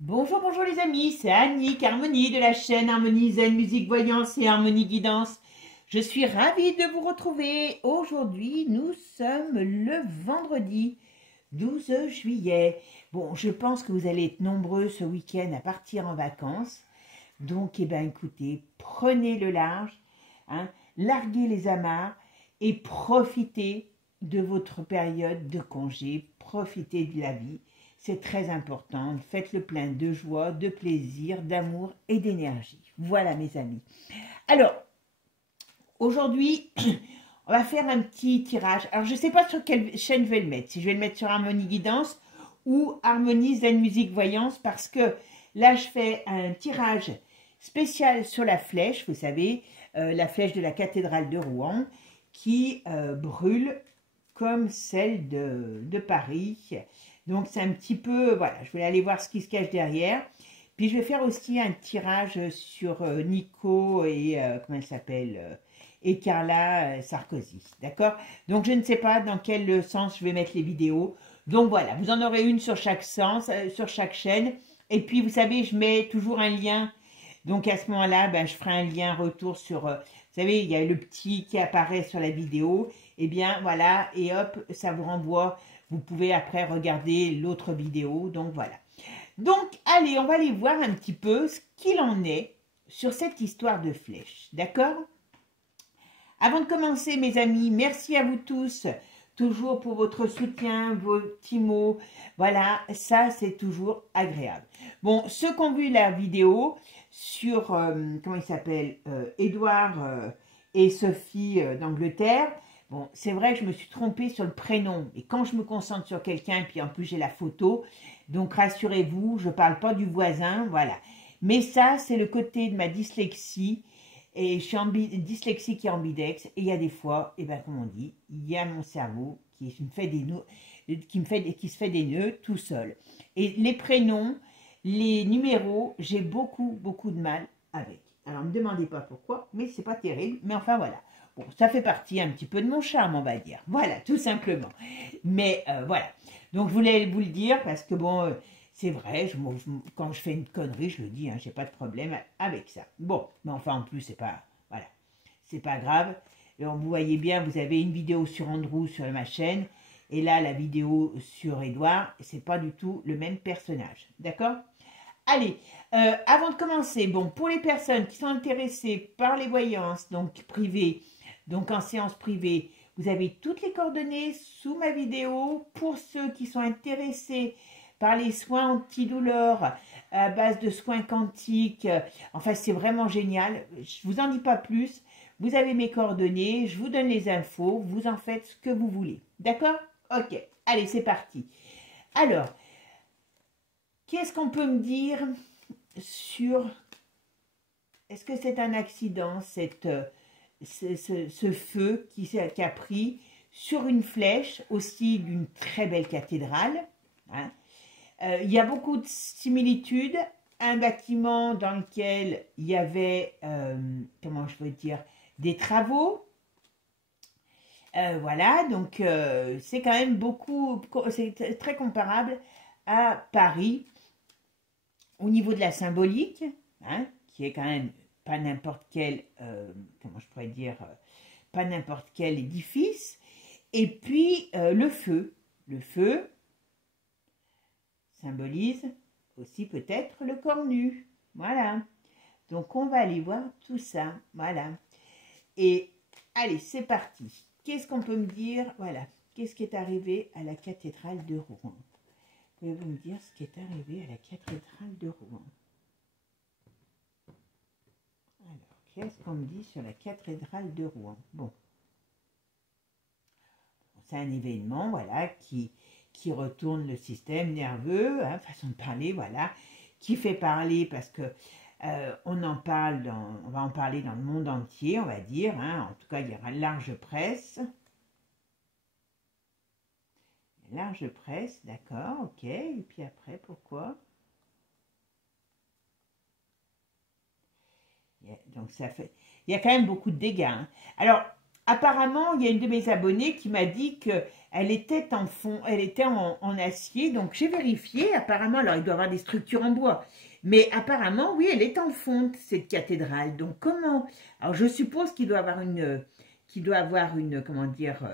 Bonjour, bonjour les amis, c'est Annick Harmonie de la chaîne Harmonie Zen Musique Voyance et Harmonie Guidance. Je suis ravie de vous retrouver. Aujourd'hui, nous sommes le vendredi 12 juillet. Bon, je pense que vous allez être nombreux ce week-end à partir en vacances. Donc, eh bien, écoutez, prenez le large, hein, larguez les amarres et profitez de votre période de congé, profitez de la vie. C'est très important. Faites le plein de joie, de plaisir, d'amour et d'énergie. Voilà mes amis. Alors, aujourd'hui, on va faire un petit tirage. Alors, je ne sais pas sur quelle chaîne je vais le mettre. Si je vais le mettre sur Harmonie Guidance ou Harmonie Zen Musique Voyance, parce que là, je fais un tirage spécial sur la flèche, vous savez, la flèche de la cathédrale de Rouen, qui brûle comme celle de Paris. Donc, c'est un petit peu, voilà, je vais aller voir ce qui se cache derrière. Puis, je vais faire aussi un tirage sur Nico et, comment elle s'appelle et Carla Sarkozy, d'accord? Donc, je ne sais pas dans quel sens je vais mettre les vidéos. Donc, voilà, vous en aurez une sur chaque sens, sur chaque chaîne. Et puis, vous savez, je mets toujours un lien. Donc, à ce moment-là, ben, je ferai un lien retour sur... vous savez, il y a le petit qui apparaît sur la vidéo. Eh bien, voilà, et hop, ça vous renvoie. Vous pouvez après regarder l'autre vidéo. Donc, voilà. Donc, allez, on va aller voir un petit peu ce qu'il en est sur cette histoire de flèche. D'accord? Avant de commencer, mes amis, merci à vous tous, toujours pour votre soutien, vos petits mots. Voilà, ça, c'est toujours agréable. Bon, ceux qui ont vu la vidéo sur, comment il s'appelle, Édouard et Sophie d'Angleterre, bon, c'est vrai que je me suis trompée sur le prénom. Et quand je me concentre sur quelqu'un, et puis en plus j'ai la photo, donc rassurez-vous, je ne parle pas du voisin, voilà. Mais ça, c'est le côté de ma dyslexie. Et je suis dyslexique et ambidex. Et il y a des fois, et ben, comme on dit, il y a mon cerveau qui me fait des nœuds, qui se fait des nœuds tout seul. Et les prénoms, les numéros, j'ai beaucoup, beaucoup de mal avec. Alors, ne me demandez pas pourquoi, mais c'est pas terrible. Mais enfin, voilà. Bon, ça fait partie un petit peu de mon charme, on va dire. Voilà, tout simplement. Mais voilà. Donc, je voulais vous le dire parce que bon, c'est vrai, quand je fais une connerie, je le dis, hein, j'ai pas de problème avec ça. Bon, mais enfin, en plus, c'est pas, voilà, c'est pas grave. Et vous voyez bien, vous avez une vidéo sur Andrew sur ma chaîne, et là, la vidéo sur Edouard, c'est pas du tout le même personnage. D'accord? Allez, avant de commencer, bon, pour les personnes qui sont intéressées par les voyances, donc privées, donc en séance privée, vous avez toutes les coordonnées sous ma vidéo. Pour ceux qui sont intéressés par les soins antidouleurs à base de soins quantiques, enfin c'est vraiment génial. Je vous en dis pas plus. Vous avez mes coordonnées, je vous donne les infos, vous en faites ce que vous voulez. D'accord? Ok, allez, c'est parti. Alors, qu'est-ce qu'on peut me dire sur... Est-ce que c'est un accident, ce feu qui a pris sur une flèche aussi d'une très belle cathédrale, hein? Il y a beaucoup de similitudes. Un bâtiment dans lequel il y avait, comment je veux dire, des travaux. Voilà, donc c'est quand même beaucoup, c'est très comparable à Paris au niveau de la symbolique, hein, qui est quand même pas n'importe quel, comment je pourrais dire, pas n'importe quel édifice. Et puis le feu. Le feu symbolise aussi peut-être le corps nu. Voilà. Donc on va aller voir tout ça. Voilà. Et allez, c'est parti. Qu'est-ce qu'on peut me dire? Voilà. Qu'est-ce qui est arrivé à la cathédrale de Rouen? Pouvez-vous me dire ce qui est arrivé à la cathédrale de Rouen? Alors, qu'est-ce qu'on me dit sur la cathédrale de Rouen? Bon. C'est un événement, voilà, qui retourne le système nerveux, hein, façon de parler, voilà, qui fait parler parce que on en parle, on va en parler dans le monde entier, on va dire, hein, en tout cas, il y aura large presse. Large presse, d'accord, ok, et puis après, pourquoi? Donc ça fait, il y a quand même beaucoup de dégâts, hein. Alors, apparemment, il y a une de mes abonnées qui m'a dit qu'elle était en fond, elle était en acier. Donc, j'ai vérifié. Apparemment, alors, il doit y avoir des structures en bois. Mais apparemment, oui, elle est en fonte, cette cathédrale. Donc, comment? Alors, je suppose qu'il doit avoir comment dire,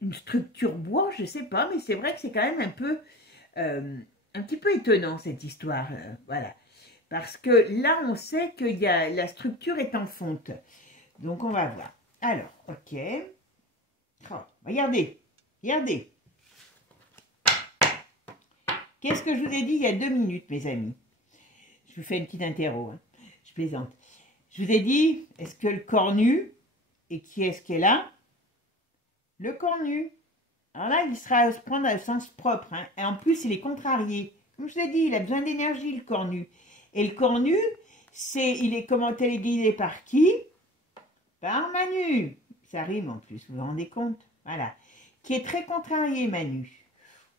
une structure bois, je ne sais pas. Mais c'est vrai que c'est quand même un petit peu étonnant, cette histoire. Voilà. Parce que là, on sait que la structure est en fonte. Donc, on va voir. Alors, ok. Oh, regardez, regardez. Qu'est-ce que je vous ai dit il y a 2 minutes, mes amis? Je vous fais une petite interro, hein. Je plaisante. Je vous ai dit, est-ce que le cornu, et qui est-ce qui est là? Le cornu. Alors là, il sera à se prendre au sens propre, hein. Et en plus, il est contrarié. Comme je vous ai dit, il a besoin d'énergie, le cornu. Et le cornu, il est comment téléguidé par qui? Par Manu. Ça rime en plus, vous vous rendez compte? Voilà. Qui est très contrarié, Manu.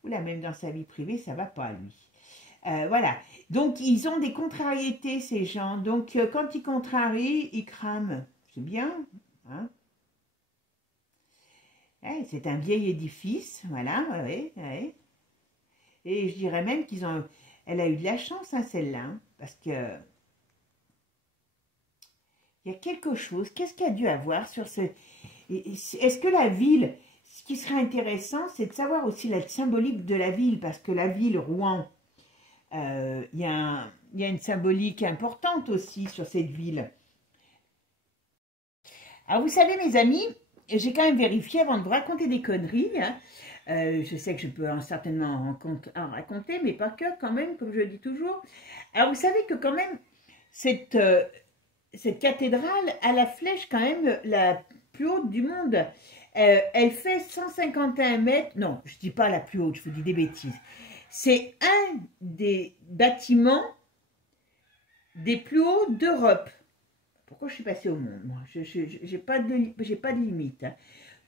Oula, même dans sa vie privée, ça va pas, lui. Voilà. Donc, ils ont des contrariétés, ces gens. Donc, quand ils contrarient, ils crament. C'est bien, hein? Ouais, c'est un vieil édifice, voilà, ouais, ouais. Et je dirais même elle a eu de la chance, hein, celle-là, hein, parce que il y a quelque chose. Qu'est-ce qu'il y a dû avoir sur ce... Est-ce que la ville, ce qui serait intéressant, c'est de savoir aussi la symbolique de la ville, parce que la ville, Rouen, il y a une symbolique importante aussi sur cette ville. Alors, vous savez, mes amis, j'ai quand même vérifié avant de vous raconter des conneries, hein. Je sais que je peux certainement en raconter, mais pas que quand même, comme je le dis toujours. Alors, vous savez que quand même, cette cathédrale a la flèche quand même la plus haute du monde. Elle fait 151 mètres. Non, je ne dis pas la plus haute, je vous dis des bêtises. C'est un des bâtiments des plus hauts d'Europe. Pourquoi je suis passée au monde, moi? Je n'ai pas de limite, hein.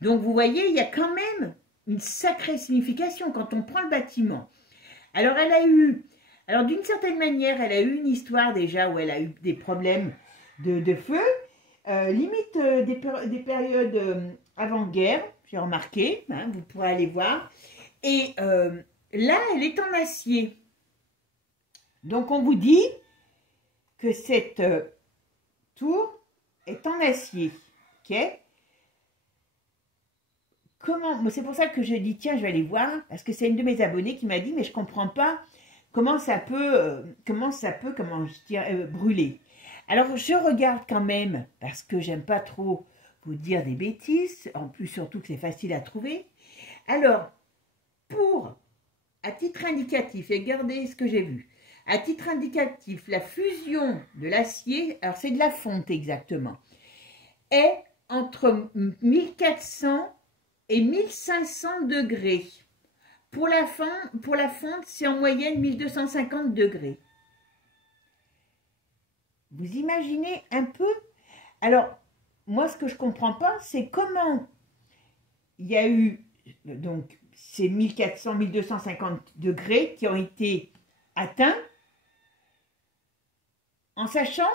Donc, vous voyez, il y a quand même une sacrée signification quand on prend le bâtiment. Alors, alors d'une certaine manière, elle a eu une histoire déjà où elle a eu des problèmes de feu, limite des périodes avant-guerre, j'ai remarqué, hein, vous pourrez aller voir. Et là, elle est en acier. Donc, on vous dit que cette tour est en acier, ok? Comment? C'est pour ça que je dis, tiens, je vais aller voir, parce que c'est une de mes abonnées qui m'a dit, mais je ne comprends pas comment ça peut, comment je dirais, brûler. Alors, je regarde quand même, parce que j'aime pas trop vous dire des bêtises, en plus surtout que c'est facile à trouver. Alors, à titre indicatif, et regardez ce que j'ai vu, à titre indicatif, la fusion de l'acier, alors c'est de la fonte exactement, est entre 1400 et 1500 degrés. Pour la fonte, c'est en moyenne 1250 degrés. Vous imaginez un peu? Alors, moi, ce que je ne comprends pas, c'est comment il y a eu donc ces 1400-1250 degrés qui ont été atteints, en sachant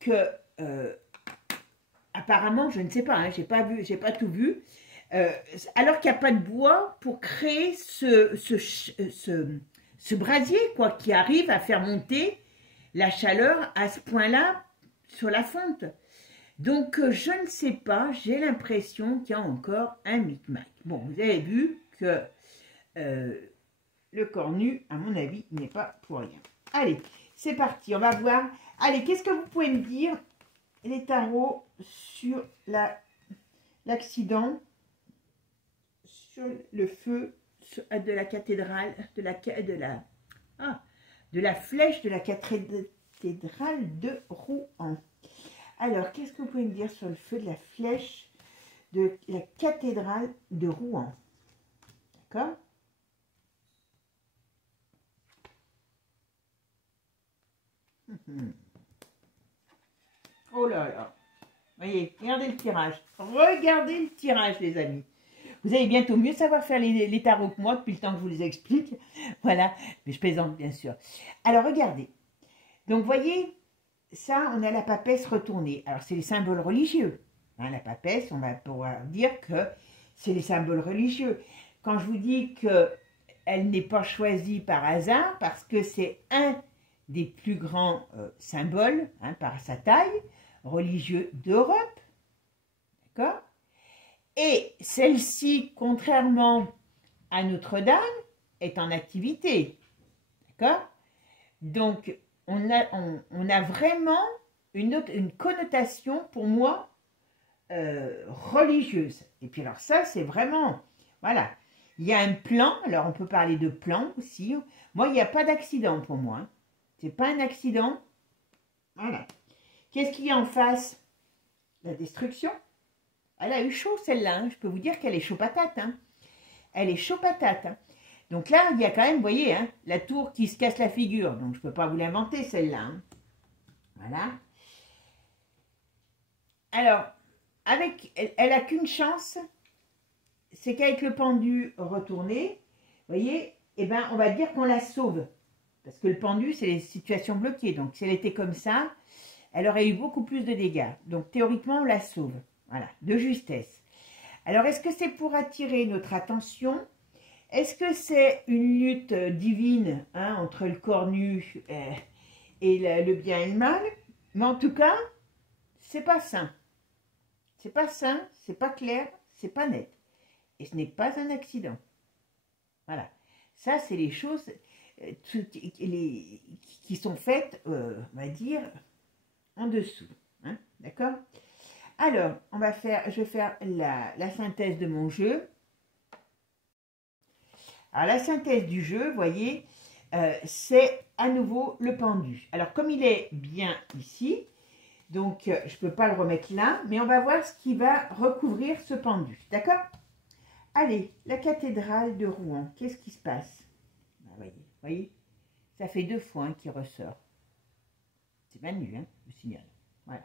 que, apparemment, je ne sais pas, hein, j'ai pas tout vu, alors qu'il n'y a pas de bois pour créer ce brasier, quoi, qui arrive à faire monter la chaleur à ce point-là sur la fonte. Donc, je ne sais pas, j'ai l'impression qu'il y a encore un micmac. Bon, vous avez vu que le cornu, à mon avis, n'est pas pour rien. Allez, c'est parti, on va voir. Allez, qu'est-ce que vous pouvez me dire, les tarots, sur l'accident, sur le feu de la cathédrale, de la flèche de la cathédrale de Rouen. Alors, qu'est-ce que vous pouvez me dire sur le feu de la flèche de la cathédrale de Rouen? D'accord? Oh là là. Voyez, regardez le tirage. Regardez le tirage, les amis. Vous allez bientôt mieux savoir faire les tarots que moi depuis le temps que je vous les explique. Voilà, mais je plaisante bien sûr. Alors, regardez. Donc, voyez, ça, on a la papesse retournée. Alors, c'est les symboles religieux. Hein, la papesse, on va pouvoir dire que c'est les symboles religieux. Quand je vous dis qu'elle n'est pas choisie par hasard, parce que c'est un des plus grands symboles, hein, par sa taille, religieux d'Europe, d'accord? Et celle-ci, contrairement à Notre-Dame, est en activité, d'accord? Donc, on a vraiment une connotation, pour moi, religieuse. Et puis alors ça, c'est vraiment, voilà. Il y a un plan, alors on peut parler de plan aussi. Moi, il n'y a pas d'accident pour moi. Hein. C'est pas un accident. Voilà. Qu'est-ce qu'il y a en face? La destruction. Elle a eu chaud celle-là. Hein. Je peux vous dire qu'elle est chaud patate. Hein. Elle est chaud patate. Hein. Donc là, il y a quand même, vous voyez, hein, la tour qui se casse la figure. Donc je ne peux pas vous l'inventer celle-là. Hein. Voilà. Alors, elle a qu'une chance, c'est qu'avec le pendu retourné, vous voyez, eh ben, on va dire qu'on la sauve. Parce que le pendu, c'est les situations bloquées. Donc, si elle était comme ça, elle aurait eu beaucoup plus de dégâts. Donc, théoriquement, on la sauve. Voilà, de justesse. Alors, est-ce que c'est pour attirer notre attention? Est-ce que c'est une lutte divine, hein, entre le corps nu et le bien et le mal? Mais en tout cas, c'est pas sain. C'est pas sain, c'est pas clair, c'est pas net. Et ce n'est pas un accident. Voilà. Ça, c'est les choses qui sont faites, on va dire, en dessous. Hein, d'accord? Alors, je vais faire la synthèse de mon jeu. Alors, la synthèse du jeu, vous voyez, c'est à nouveau le pendu. Alors, comme il est bien ici, donc je ne peux pas le remettre là, mais on va voir ce qui va recouvrir ce pendu. D'accord? Allez, la cathédrale de Rouen, qu'est-ce qui se passe? Voyez, ça fait 2 fois hein, qu'il ressort. C'est Manu, hein, je signale. Voilà.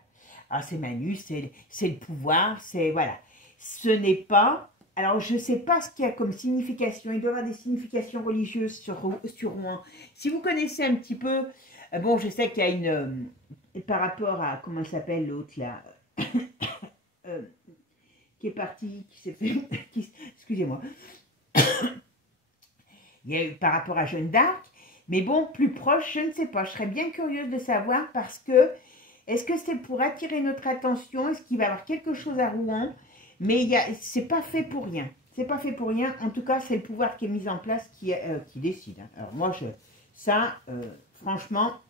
Alors, c'est Manu, c'est le pouvoir, c'est... Voilà. Ce n'est pas... Alors, je ne sais pas ce qu'il y a comme signification. Il doit y avoir des significations religieuses sur Rouen. Si vous connaissez un petit peu... bon, je sais qu'il y a une... par rapport à... Comment elle s'appelle, l'autre, là qui est parti, qui s'est fait... excusez-moi. Il y a eu par rapport à Jeanne d'Arc. Mais bon, plus proche, je ne sais pas. Je serais bien curieuse de savoir parce que... Est-ce que c'est pour attirer notre attention? Est-ce qu'il va y avoir quelque chose à Rouen? Mais c'est pas fait pour rien. C'est pas fait pour rien. En tout cas, c'est le pouvoir qui est mis en place qui décide. Hein. Alors moi, franchement,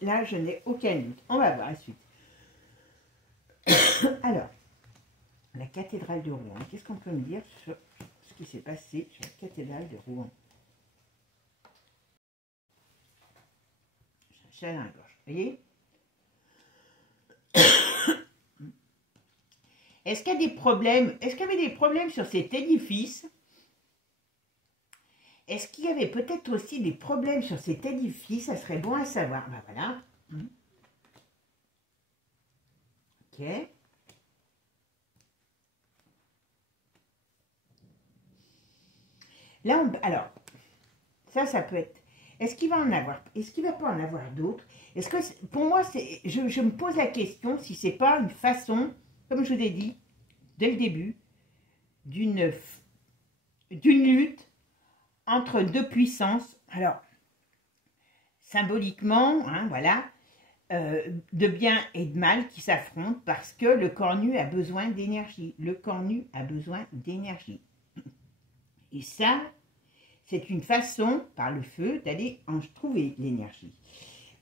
là, je n'ai aucun doute. On va voir la suite. Alors, la cathédrale de Rouen. Qu'est-ce qu'on peut me dire sur ce qui s'est passé sur la cathédrale de Rouen? J'ai un chat dans la gorge. Vous voyez? Est-ce qu'il y a des problèmes? Est-ce qu'il y avait des problèmes sur cet édifice? Est-ce qu'il y avait peut-être aussi des problèmes sur cet édifice? Ça serait bon à savoir. Ben voilà. Ok. Là, alors, ça peut être... Est-ce qu'il va en avoir? Est-ce qu'il ne va pas en avoir d'autres? Est-ce que, pour moi, je me pose la question si c'est pas une façon, comme je vous ai dit, dès le début, d'une lutte entre 2 puissances. Alors, symboliquement, hein, voilà, de bien et de mal qui s'affrontent parce que le corps nu a besoin d'énergie. Le corps nu a besoin d'énergie. Et ça, c'est une façon, par le feu, d'aller en trouver l'énergie.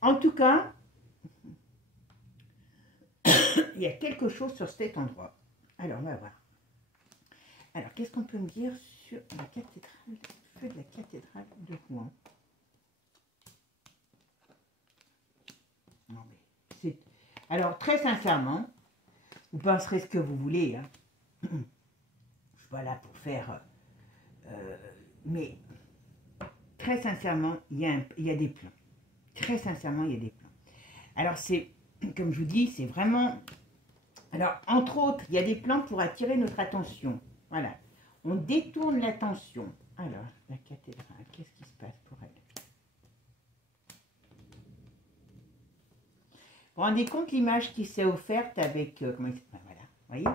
En tout cas, il y a quelque chose sur cet endroit. Alors, on va voir. Alors, qu'est-ce qu'on peut me dire sur la cathédrale, le feu de la cathédrale de Rouen? Non, mais alors, très sincèrement, vous penserez ce que vous voulez. Hein. Je suis pas là pour faire... mais, très sincèrement, il y a des plans. Très sincèrement, il y a des plans. Alors, c'est, comme je vous dis, c'est vraiment... Alors, entre autres, il y a des plans pour attirer notre attention. Voilà. On détourne l'attention. Alors, la cathédrale, qu'est-ce qui se passe pour elle? Vous vous rendez compte l'image qui s'est offerte avec... comment il... voilà, Voyez?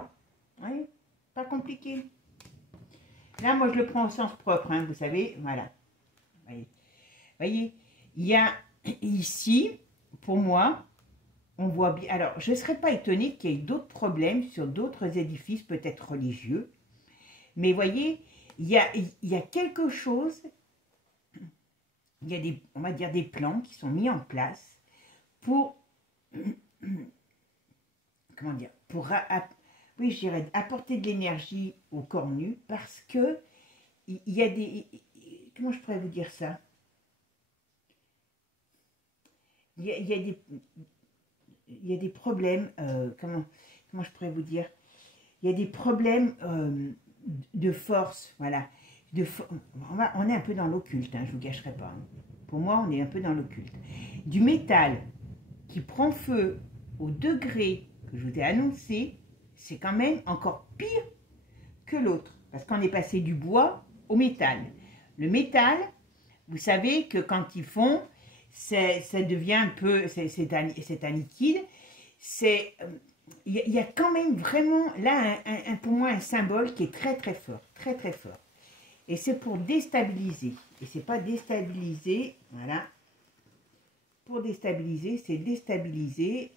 Oui, pas compliqué. Là, moi, je le prends au sens propre, hein, vous savez, voilà. Voyez, il y a ici, pour moi, on voit bien. Alors, je ne serais pas étonnée qu'il y ait d'autres problèmes sur d'autres édifices, peut-être religieux. Mais voyez, il y a quelque chose, il y a des, on va dire, des plans qui sont mis en place pour, comment dire, pour, oui, je dirais, apporter de l'énergie au corps nu, parce que il y a des, comment je pourrais vous dire ça? Il y a des problèmes, comment je pourrais vous dire? Il y a des problèmes de force, voilà. On est un peu dans l'occulte, hein, je ne vous gâcherai pas. Hein. Pour moi, on est un peu dans l'occulte. Du métal qui prend feu au degré que je vous ai annoncé, c'est quand même encore pire que l'autre. Parce qu'on est passé du bois au métal. Le métal, vous savez que quand ils font, ça devient un peu, c'est un liquide. Il y a quand même vraiment là pour moi un symbole qui est très très fort, très très fort. Et c'est pour déstabiliser. Et c'est pas déstabiliser, voilà. Pour déstabiliser, c'est déstabiliser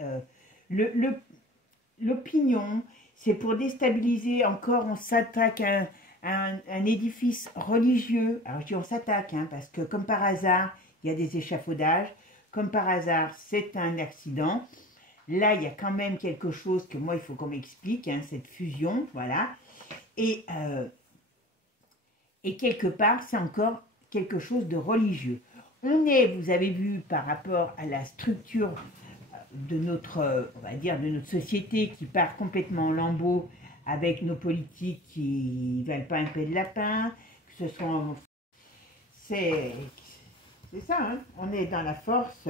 l'opinion. C'est pour déstabiliser encore, on s'attaque à un édifice religieux. Alors je dis on s'attaque, hein, parce que comme par hasard, il y a des échafaudages. Comme par hasard, c'est un accident. Là, il y a quand même quelque chose que moi, il faut qu'on m'explique, hein, cette fusion, voilà. Et quelque part, c'est encore quelque chose de religieux. On est, vous avez vu, par rapport à la structure de notre, on va dire, de notre société qui part complètement en lambeaux avec nos politiques qui ne valent pas un peu de lapin, que ce soit... C'est ça, hein, on est dans la force.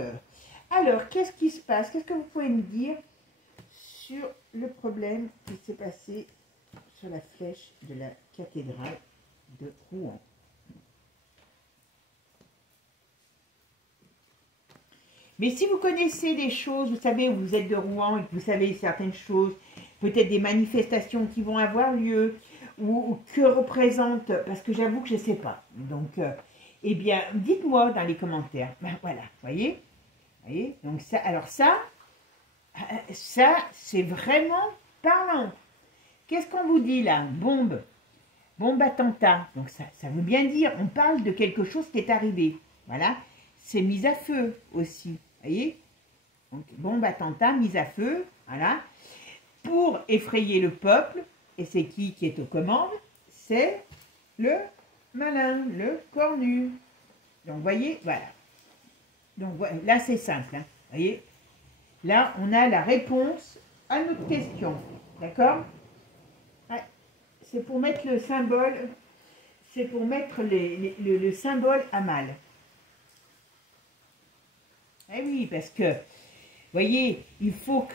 Alors, qu'est-ce qui se passe? Qu'est-ce que vous pouvez me dire sur le problème qui s'est passé sur la flèche de la cathédrale de Rouen? Mais si vous connaissez des choses, vous savez, vous êtes de Rouen et que vous savez certaines choses, peut-être des manifestations qui vont avoir lieu, ou que représente, parce que j'avoue que je ne sais pas. Donc, eh bien, dites-moi dans les commentaires. Ben, voilà, voyez? Donc ça, alors ça c'est vraiment parlant. Qu'est-ce qu'on vous dit là? Bombe attentat. Donc ça veut bien dire, on parle de quelque chose qui est arrivé. Voilà, c'est mise à feu aussi. Voyez? Donc bombe attentat, mise à feu. Voilà, pour effrayer le peuple. Et c'est qui est aux commandes? C'est le malin, le cornu. Donc voyez, voilà. Donc là c'est simple, hein. Voyez, là on a la réponse à notre question, d'accord? Ouais. C'est pour mettre le symbole, c'est pour mettre le symbole à mal. Eh oui, parce que, voyez, il faut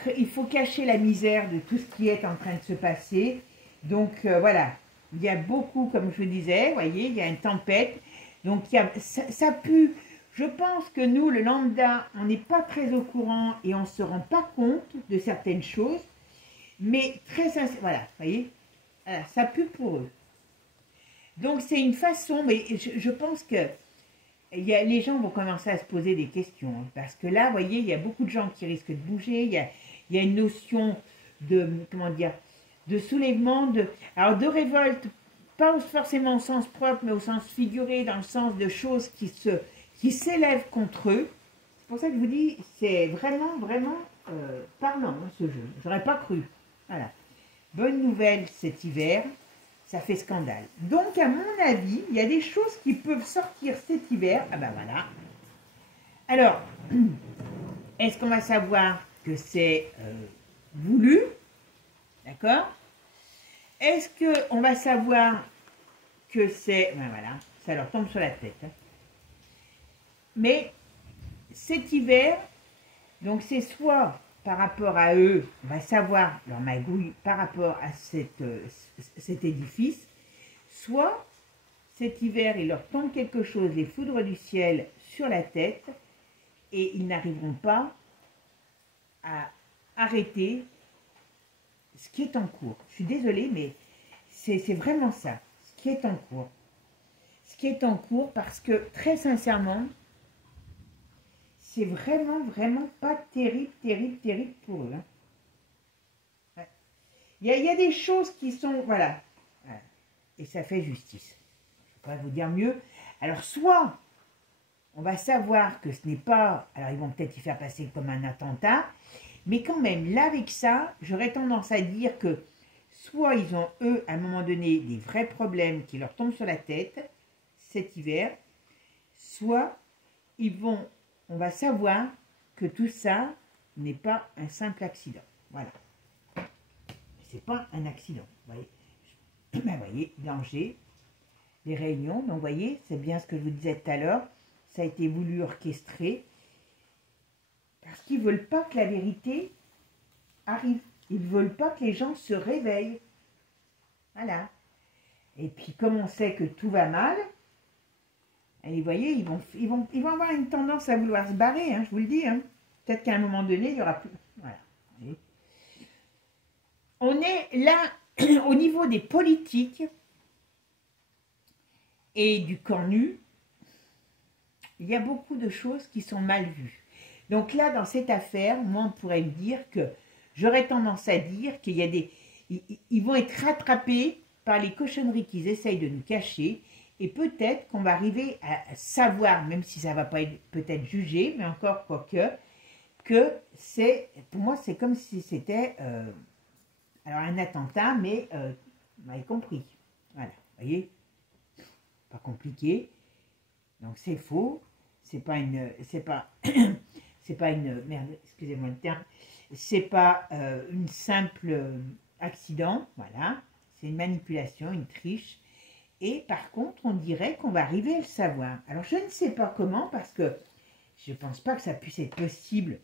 cacher la misère de tout ce qui est en train de se passer. Donc voilà, il y a beaucoup, comme je vous disais, voyez, il y a une tempête. Donc ça pue. Je pense que nous, le lambda, on n'est pas très au courant et on ne se rend pas compte de certaines choses. Mais très sincèrement, voilà, voyez, voilà, ça pue pour eux. Donc c'est une façon, mais je pense que les gens vont commencer à se poser des questions. Hein, parce que là, vous voyez, il y a beaucoup de gens qui risquent de bouger. Il y a une notion de, comment dire, de soulèvement, alors de révolte, pas forcément au sens propre, mais au sens figuré, dans le sens de choses qui s'élèvent contre eux. C'est pour ça que je vous dis, c'est vraiment, vraiment parlant, hein, ce jeu. J'aurais pas cru. Voilà. Bonne nouvelle cet hiver, ça fait scandale. Donc, à mon avis, il y a des choses qui peuvent sortir cet hiver. Ah ben voilà. Alors, est-ce qu'on va savoir que c'est voulu? D'accord? Est-ce qu'on va savoir que c'est... Ben voilà, ça leur tombe sur la tête. Hein. Mais cet hiver, donc c'est soit par rapport à eux, on va savoir leur magouille par rapport à cet édifice, soit cet hiver, il leur tombe quelque chose, les foudres du ciel sur la tête, et ils n'arriveront pas à arrêter ce qui est en cours. Je suis désolée, mais c'est vraiment ça, ce qui est en cours. Ce qui est en cours parce que, très sincèrement, c'est vraiment, vraiment pas terrible, terrible, terrible pour eux. Hein. Ouais. Il y a des choses qui sont, voilà. Et ça fait justice. Je ne peux pas vous dire mieux. Alors, soit on va savoir que ce n'est pas... Alors, ils vont peut-être y faire passer comme un attentat. Mais quand même, là, avec ça, j'aurais tendance à dire que soit ils ont, eux, à un moment donné, des vrais problèmes qui leur tombent sur la tête cet hiver, soit ils vont... On va savoir que tout ça n'est pas un simple accident. Voilà. C'est pas un accident. Vous voyez, ben, voyez, danger, les réunions. Donc, vous voyez, c'est bien ce que je vous disais tout à l'heure. Ça a été voulu orchestrer. Parce qu'ils ne veulent pas que la vérité arrive. Ils ne veulent pas que les gens se réveillent. Voilà. Et puis, comme on sait que tout va mal, et vous voyez, ils vont avoir une tendance à vouloir se barrer, hein, je vous le dis. Hein. Peut-être qu'à un moment donné, il n'y aura plus... Voilà. On est là, au niveau des politiques et du corps nu, il y a beaucoup de choses qui sont mal vues. Donc là, dans cette affaire, moi, on pourrait me dire que j'aurais tendance à dire qu'il y a des... Ils vont être rattrapés par les cochonneries qu'ils essayent de nous cacher. Et peut-être qu'on va arriver à savoir, même si ça ne va pas être peut-être jugé, mais encore quoique, que c'est, pour moi, c'est comme si c'était alors un attentat, mais vous m'avez compris. Voilà, vous voyez, pas compliqué. Donc c'est faux, c'est pas une, c'est pas une, merde, excusez-moi le terme, c'est pas une simple accident, voilà, c'est une manipulation, une triche. Et par contre, on dirait qu'on va arriver à le savoir. Alors, je ne sais pas comment, parce que je ne pense pas que ça puisse être possible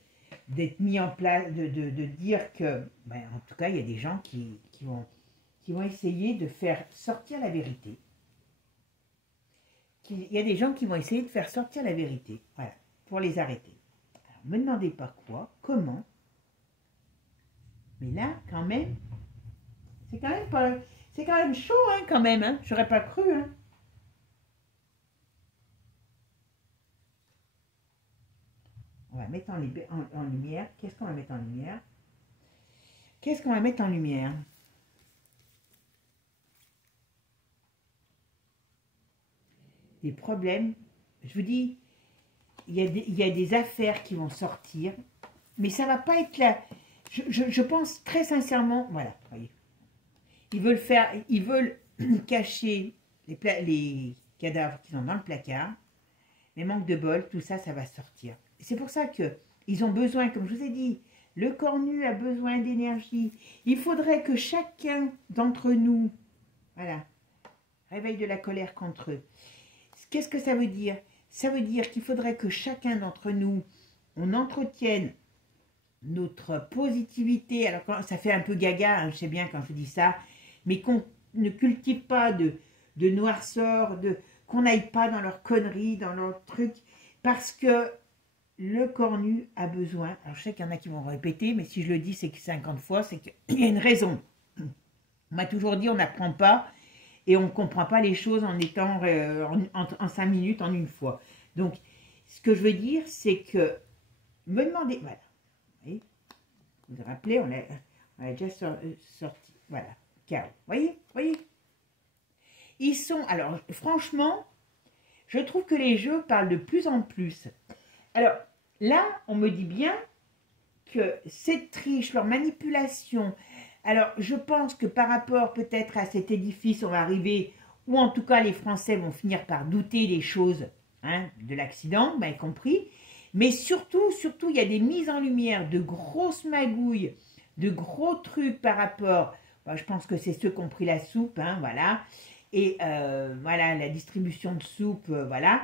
d'être mis en place, de dire que... Ben, en tout cas, il y a des gens qui vont essayer de faire sortir la vérité. Il y a des gens qui vont essayer de faire sortir la vérité, voilà, pour les arrêter. Alors, ne me demandez pas quoi, comment. Mais là, quand même, c'est quand même pas... C'est quand même chaud, hein, quand même, hein. J'aurais pas cru, hein. On va mettre en lumière. Qu'est-ce qu'on va mettre en lumière? Qu'est-ce qu'on va mettre en lumière? Des problèmes. Je vous dis, il y a des affaires qui vont sortir, mais ça va pas être là. Je pense très sincèrement, voilà, voyez. Ils veulent cacher les cadavres qui sont dans le placard, les manques de bol, tout ça, ça va sortir. C'est pour ça qu'ils ont besoin, comme je vous ai dit, le corps nu a besoin d'énergie. Il faudrait que chacun d'entre nous, voilà, réveille de la colère contre eux. Qu'est-ce que ça veut dire? Ça veut dire qu'il faudrait que chacun d'entre nous, on entretienne notre positivité. Alors, ça fait un peu gaga, hein, je sais bien quand je dis ça, mais qu'on ne cultive pas de noirceur, qu'on n'aille pas dans leurs conneries, dans leurs trucs, parce que le corps nu a besoin, alors je sais qu'il y en a qui vont répéter, mais si je le dis c'est que 50 fois, c'est qu'il y a une raison. On m'a toujours dit on n'apprend pas et on ne comprend pas les choses en étant en 5 minutes, en une fois. Donc, ce que je veux dire, c'est que me demander, voilà, vous voyez, vous vous rappelez, on a déjà sorti, voilà. Voyez, voyez. Ils sont, alors franchement, je trouve que les jeux parlent de plus en plus. Alors là, on me dit bien que cette triche, leur manipulation, alors je pense que par rapport peut-être à cet édifice, on va arriver, ou en tout cas les Français vont finir par douter des choses, hein, de l'accident, vous m'avez compris. Mais surtout, il y a des mises en lumière de grosses magouilles, de gros trucs par rapport... Je pense que c'est ceux qui ont pris la soupe, hein, voilà. Et voilà, la distribution de soupe, voilà.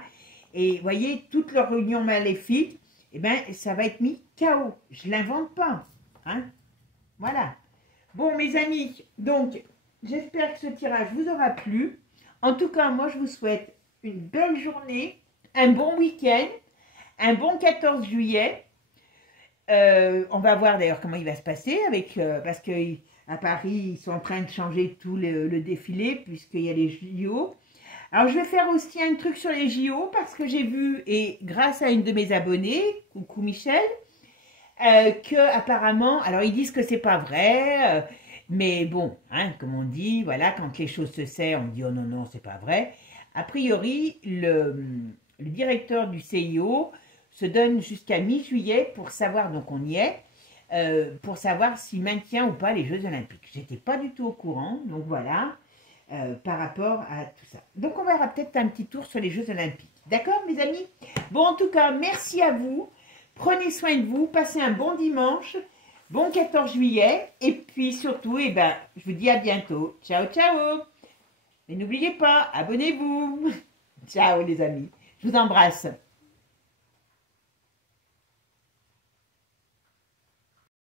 Et vous voyez, toutes leurs réunions maléfiques, eh bien, ça va être mis KO. Je ne l'invente pas, hein. Voilà. Bon, mes amis, donc, j'espère que ce tirage vous aura plu. En tout cas, moi, je vous souhaite une belle journée, un bon week-end, un bon 14 juillet. On va voir d'ailleurs comment il va se passer, avec, parce que... à Paris, ils sont en train de changer tout le défilé puisqu'il y a les JO. Alors, je vais faire aussi un truc sur les JO parce que j'ai vu, et grâce à une de mes abonnées, coucou Michel, que apparemment, alors ils disent que c'est pas vrai, mais bon, hein, comme on dit, voilà, quand les choses se savent, on dit oh non, non, c'est pas vrai. A priori, le directeur du CIO se donne jusqu'à mi-juillet pour savoir, donc on y est, pour savoir s'il maintient ou pas les Jeux Olympiques. J'étais pas du tout au courant, donc voilà, par rapport à tout ça. Donc on verra peut-être un petit tour sur les Jeux Olympiques. D'accord, mes amis? Bon, en tout cas, merci à vous. Prenez soin de vous, passez un bon dimanche, bon 14 juillet, et puis surtout, eh ben, je vous dis à bientôt. Ciao, ciao! Et n'oubliez pas, abonnez-vous! Ciao les amis, je vous embrasse.